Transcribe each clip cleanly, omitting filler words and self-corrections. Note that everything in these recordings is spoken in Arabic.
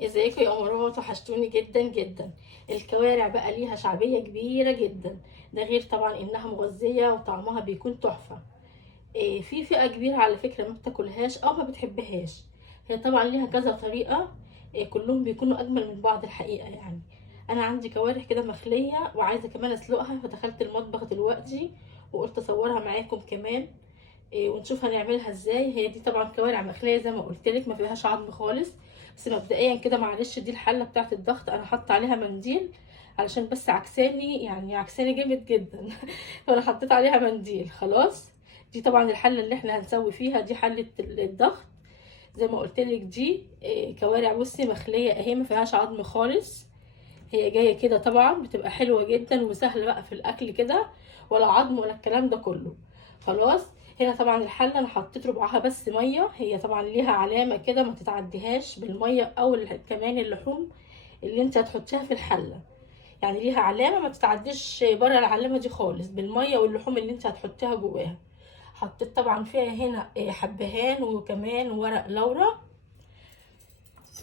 ازيكم يا امارات؟ وحشتوني جدا جدا. الكوارع بقى ليها شعبية كبيرة جدا، ده غير طبعا انها مغذية وطعمها بيكون تحفة. في فئة كبيرة على فكرة ما بتاكلهاش او ما بتحبهاش. هي طبعا ليها كذا طريقة. كلهم بيكونوا اجمل من بعض الحقيقة يعني. انا عندي كوارع كده مخلية وعايزة كمان اسلقها، فدخلت المطبخ دلوقتي وقلت اصورها معاكم كمان. ونشوف هنعملها ازاي. هي دي طبعا كوارع مخليه زي ما قلت لك، ما فيهاش عظم خالص. بس مبدئيا كده معلش، دي الحله بتاعه الضغط، انا حاطه عليها منديل علشان بس عكساني، يعني عكساني جامد جدا. فانا حطيت عليها منديل خلاص. دي طبعا الحله اللي احنا هنسوي فيها، دي حله الضغط. زي ما قلت لك دي كوارع بصي مخليه اهي، ما فيهاش عظم خالص. هي جايه كده طبعا بتبقى حلوه جدا وسهله بقى في الاكل كده، ولا عظم ولا الكلام ده كله. خلاص. هنا طبعا الحله انا حطيت ربعها بس ميه، هي طبعا ليها علامه كده ما تتعديهاش بالميه، او كمان اللحوم اللي انت هتحطيها في الحله، يعني ليها علامه ما تتعديش بره العلامه دي خالص بالميه واللحوم اللي انت هتحطيها جواها. حطيت طبعا فيها هنا حبهان وكمان ورق لورا.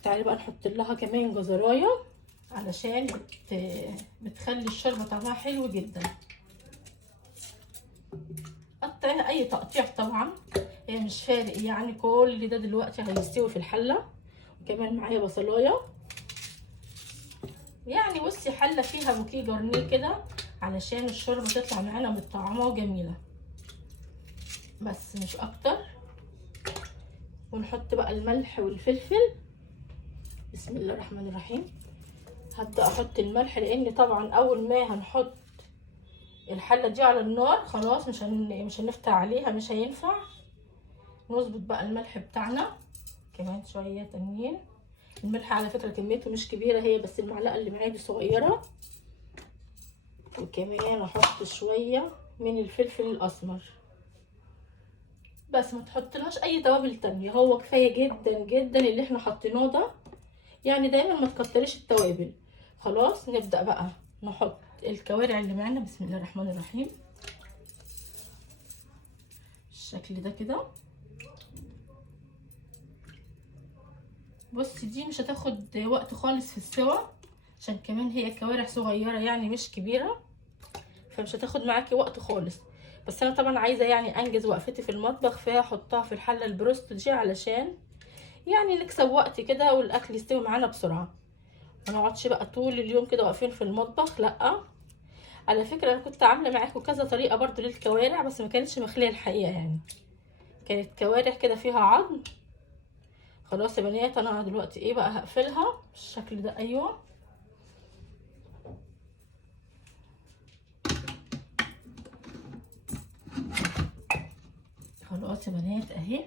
تعالي بقى نحط لها كمان جزرايه علشان بتخلي الشوربه طعمها حلو جدا. قطعيها اي تقطيع طبعا، هي مش فارق يعني. كل ده دلوقتي هيستوي في الحله. وكمان معايا بصلايه، يعني بصي حله فيها بوكيه جرنيه كده علشان الشوربه تطلع معانا متطعمه وجميله، بس مش اكتر. ونحط بقى الملح والفلفل. بسم الله الرحمن الرحيم. هبدا احط الملح لان طبعا اول ما هنحط الحله دي على النار خلاص مش هنفتح عليها، مش هينفع. نظبط بقى الملح بتاعنا كمان شويه تانيين. الملح على فكره كميته مش كبيره، هي بس المعلقه اللي معايا دي صغيره. وكمان احط شويه من الفلفل الاسمر، بس ما تحطلهاش اي توابل تانية، هو كفايه جدا جدا اللي احنا حطيناه ده. يعني دايما ما تكتريش التوابل. خلاص نبدا بقى نحط الكوارع اللي معانا. بسم الله الرحمن الرحيم. بالشكل ده كده. بصي دي مش هتاخد وقت خالص في السوا، عشان كمان هي كوارع صغيره يعني مش كبيره، فمش هتاخد معاكي وقت خالص. بس انا طبعا عايزه يعني انجز وقفتي في المطبخ، فاحطها في الحله البروست دي علشان يعني نكسب وقت كده والاكل يستوي معانا بسرعه. ما نقعدش بقى طول اليوم كده واقفين في المطبخ، لا. على فكره انا كنت عامله معاكم كذا طريقه برضو للكوارع، بس ما كانتش مخليه الحقيقه يعني، كانت كوارع كده فيها عظم. خلاص يا بنات، انا دلوقتي ايه بقى هقفلها بالشكل ده. ايوه خلاص يا بنات اهي.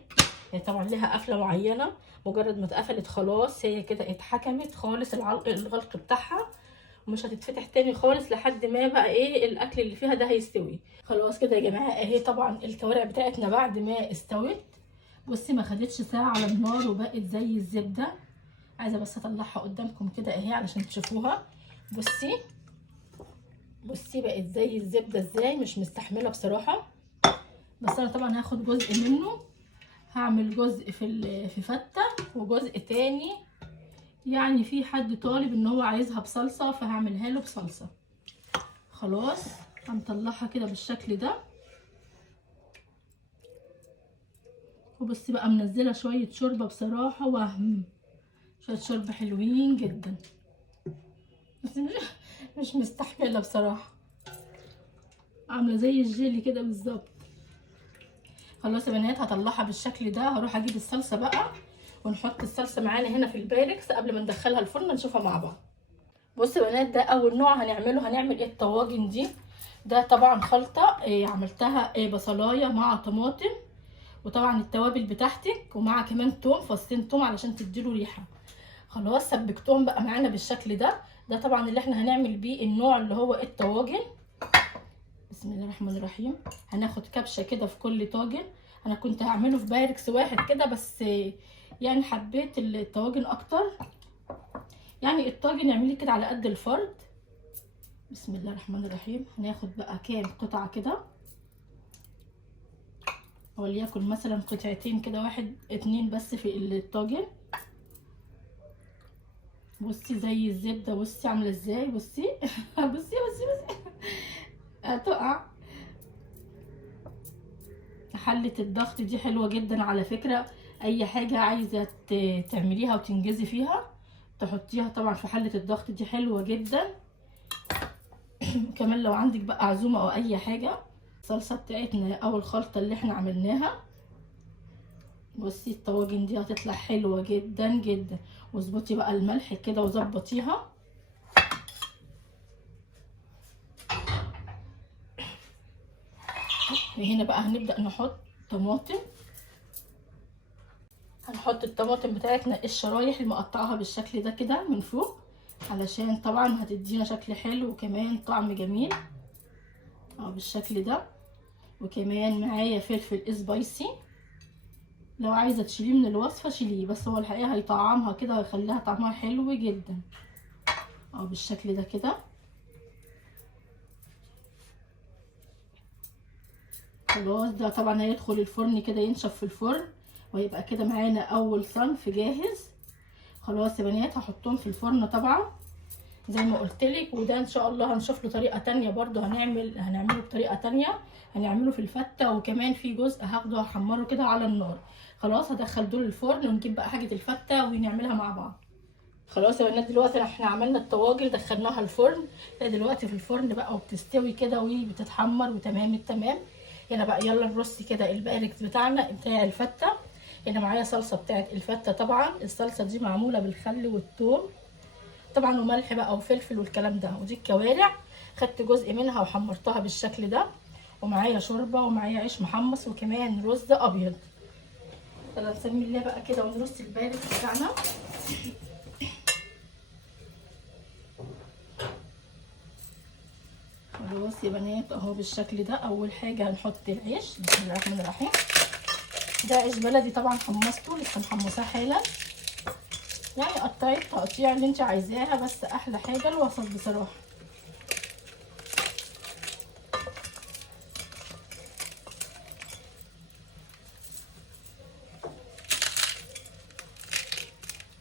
هي طبعا لها قفله معينه، مجرد ما اتقفلت خلاص هي كده اتحكمت خالص الغلق بتاعها، ومش هتتفتح تاني خالص لحد ما بقى ايه الاكل اللي فيها ده هيستوي. خلاص كده يا جماعه اهي. طبعا الكوارع بتاعتنا بعد ما استوت بصي ما خدتش ساعه على النار وبقت زي الزبده. عايزه بس اطلعها قدامكم كده اهي علشان تشوفوها. بصي بصي بقت زي الزبده ازاي، مش مستحمله بصراحه. بس انا طبعا هاخد جزء منه، هعمل جزء في فته وجزء تاني، يعني في حد طالب ان هو عايزها بصلصه فهعملها له بصلصه. خلاص هنطلعها كده بالشكل ده. وبصي بقى منزله شويه شوربه بصراحه، شويه شوربه حلوين جدا، بس مش مستحمله بصراحه، عامله زي الجيلي كده بالظبط. خلاص يا بنات هطلعها بالشكل ده. هروح اجيب الصلصه بقى ونحط الصلصه معانا هنا في البايركس قبل ما ندخلها الفرن نشوفها مع بعض. بصوا يا بنات، ده اول نوع هنعمله. هنعمل ايه؟ الطواجن دي. ده طبعا خلطه عملتها بصلايه مع طماطم، وطبعا التوابل بتاعتك، ومع كمان توم، فصين توم علشان تديله ريحه. خلاص سبكتهم بقى معانا بالشكل ده. ده طبعا اللي احنا هنعمل بيه النوع اللي هو الطواجن. بسم الله الرحمن الرحيم. هناخد كبشه كده في كل طاجن. انا كنت هعمله في بايركس واحد كده، بس يعني حبيت الطواجن اكتر، يعني الطاجن يعملي كده على قد الفرد. بسم الله الرحمن الرحيم. هناخد بقى كام قطعه كده، وليكن مثلا قطعتين كده، واحد اتنين بس في الطاجن. بصي زي الزبده، بصي عامله ازاي، بصي بصي هتقع. حلة الضغط دي حلوة جدا على فكرة، اي حاجة عايزة تعمليها وتنجزي فيها تحطيها طبعا في حلة الضغط دي، حلوة جدا. كمان لو عندك بقى عزومة او اي حاجة. الصلصة بتاعتنا او الخلطة اللي احنا عملناها، بصي الطواجن دي هتطلع حلوة جدا جدا. واظبطي بقى الملح كده وظبطيها. هنا بقى هنبدأ نحط طماطم. هنحط الطماطم بتاعتنا الشرايح اللي مقطعها بالشكل ده كده من فوق، علشان طبعا هتدينا شكل حلو وكمان طعم جميل بالشكل ده. وكمان معايا فلفل سبايسي، لو عايزه تشيليه من الوصفه شيليه، بس هو الحقيقه هيطعمها كده ويخليها طعمها حلو جدا بالشكل ده كده. خلاص ده طبعا هيدخل الفرن كده ينشف في الفرن، ويبقى كده معانا اول صنف جاهز. خلاص يا بنات هحطهم في الفرن طبعا زي ما قلتلك. وده ان شاء الله هنشوف له طريقه تانية برضو، هنعمله بطريقه تانية، هنعمله في الفته. وكمان في جزء هاخده هحمره كده على النار. خلاص هدخل دول الفرن ونجيب بقى حاجه الفته ونعملها مع بعض. خلاص يا بنات دلوقتي احنا عملنا الطواجن دخلناها الفرن، هي دلوقتي في الفرن بقى وبتستوي كده وبتتحمر وتمام التمام. هنا بقى يلا نرص كده الباركس بتاعنا بتاع الفته. هنا معايا صلصه بتاعت الفته، طبعا الصلصه دي معموله بالخل والثوم طبعا وملح بقى وفلفل والكلام ده. ودي الكوارع خدت جزء منها وحمرتها بالشكل ده. ومعايا شوربه ومعايا عيش محمص وكمان رز ابيض. يلا نسمي الله بقى كده ونرص الباركس بتاعنا. خلاص يا بنات اهو بالشكل ده. اول حاجه هنحط العيش، بسم الله الرحمن الرحيم. ده عيش بلدي طبعا حمصته، لسه محمصاه حالا. يعني قطعي التقطيع اللي انت عايزاها، بس احلى حاجه الوسط بصراحه.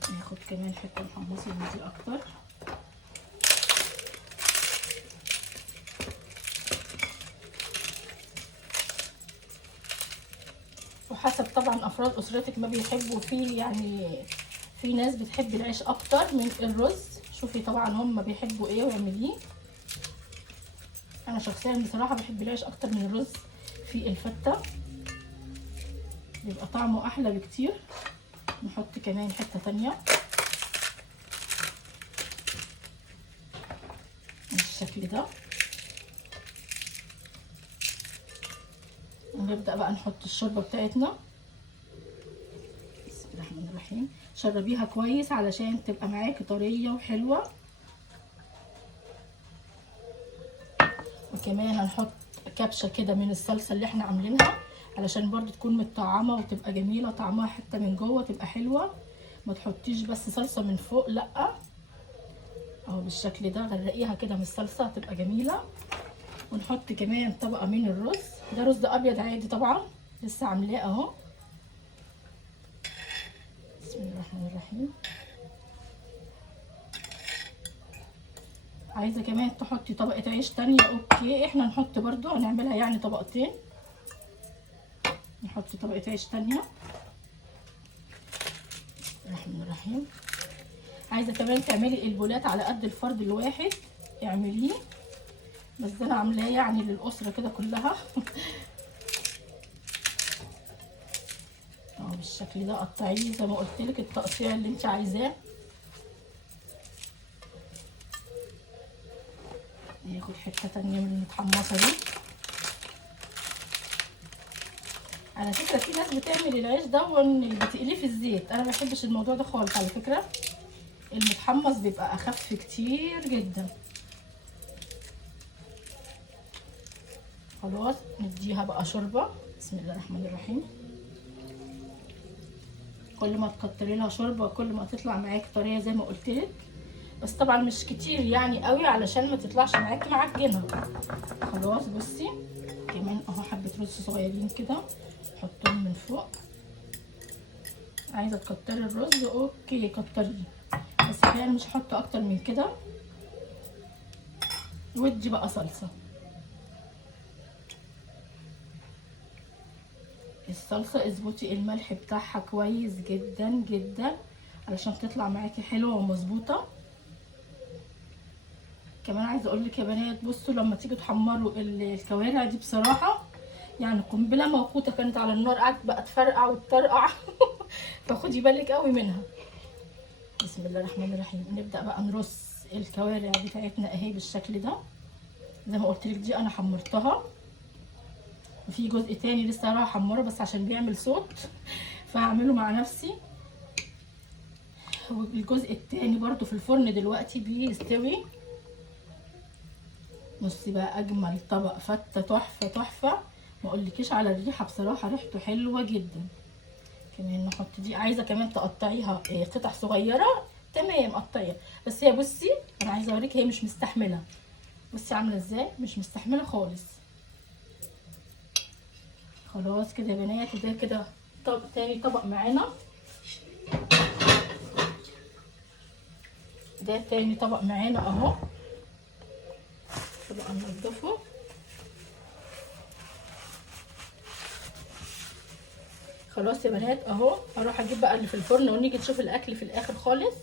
ناخد كمان حته محمصه من دي اكتر. وحسب طبعا افراد اسرتك ما بيحبوا فيه، يعني في ناس بتحب العيش اكتر من الرز. شوفي طبعا هم بيحبوا ايه واعمليه. انا شخصيا بصراحه بحب العيش اكتر من الرز في الفته، بيبقى طعمه احلى بكتير. نحط كمان حته تانية بالشكل ده. ونبدا بقى نحط الشوربه بتاعتنا. بسم الله الرحمن الرحيم. شربيها كويس علشان تبقى معاكي طريه وحلوه. وكمان هنحط كبشه كده من الصلصه اللي احنا عاملينها علشان برضو تكون متطعمه وتبقى جميله طعمها حتى من جوه تبقى حلوه. ما تحطيش بس صلصه من فوق، لا اهو بالشكل ده. غرقيها كده من الصلصه هتبقى جميله. ونحط كمان طبقه من الرز، ده رز ابيض عادي طبعا لسه عاملاه اهو. بسم الله الرحمن الرحيم. عايزه كمان تحطي طبقه عيش تانية اوكي، احنا نحط برضو هنعملها يعني طبقتين. نحط طبقه عيش تانية. بسم الله الرحمن الرحيم. عايزه كمان تعملي البولات على قد الفرد الواحد اعمليه، بس ده انا عاملاه يعني للاسره كده كلها. اهو بالشكل ده. قطعيه زي ما قلت لك التقطيع اللي انت عايزاه. ياخد حته تانية من المتحمصه دي. على فكره في ناس بتعمل العيش ده اللي بتقليه في الزيت، انا ما بحبش الموضوع ده خالص على فكره. المتحمص بيبقى اخف كتير جدا. خلاص نديها بقى شوربه. بسم الله الرحمن الرحيم. كل ما تكتري لها شوربه كل ما تطلع معاكي طريه زي ما قلت لك، بس طبعا مش كتير يعني قوي علشان ما تطلعش معاكي معجنه. خلاص بصي كمان اهو حبه رز صغيرين كده حطهم من فوق. عايزه تكتري الرز اوكي كتريه، بس يعني مش هحط اكتر من كده. ودي بقى صلصه. الصلصه اظبطي الملح بتاعها كويس جدا جدا علشان تطلع معاكي حلوه ومظبوطه. كمان عايزه اقول لك يا بنات، بصوا لما تيجي تحمروا الكوارع دي بصراحه يعني قنبله موقوته كانت على النار، قعدت بقى تفرقع وتطرقع فخدي بالك قوي منها. بسم الله الرحمن الرحيم. نبدا بقى نرص الكوارع بتاعتنا اهي بالشكل ده. زي ما قلت لك دي انا حمرتها، وفي جزء تاني لسه هروح احمره بس عشان بيعمل صوت فهعمله مع نفسي. والجزء التاني برضو في الفرن دلوقتي بيستوي. بصي بقى اجمل طبق فته تحفه تحفه، ما اقولكيش على الريحه بصراحه، ريحته حلوه جدا. كمان نحط دي، عايزه كمان تقطعيها قطع صغيره تمام قطعيها، بس هي بصي انا عايزه اوريك هي مش مستحمله. بصي عامله ازاي، مش مستحمله خالص. خلاص كده يا بنات. ده كده طب تاني طبق معانا، ده تاني طبق معانا اهو. طبق ننضفه. خلاص يا بنات اهو، هروح اجيب بقى اللي في الفرن ونيجي نشوف الاكل في الاخر خالص.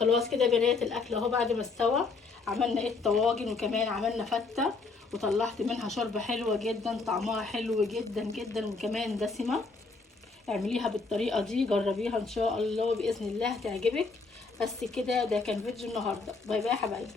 خلاص كده يا بنات الاكل اهو بعد ما استوى. عملنا ايه الطواجن، وكمان عملنا فته وطلعت منها شوربه حلوه جدا، طعمها حلو جدا جدا وكمان دسمه. اعمليها بالطريقه دي، جربيها ان شاء الله باذن الله هتعجبك. بس كده، ده كان فيديو النهارده. باي باي يا حبايبي.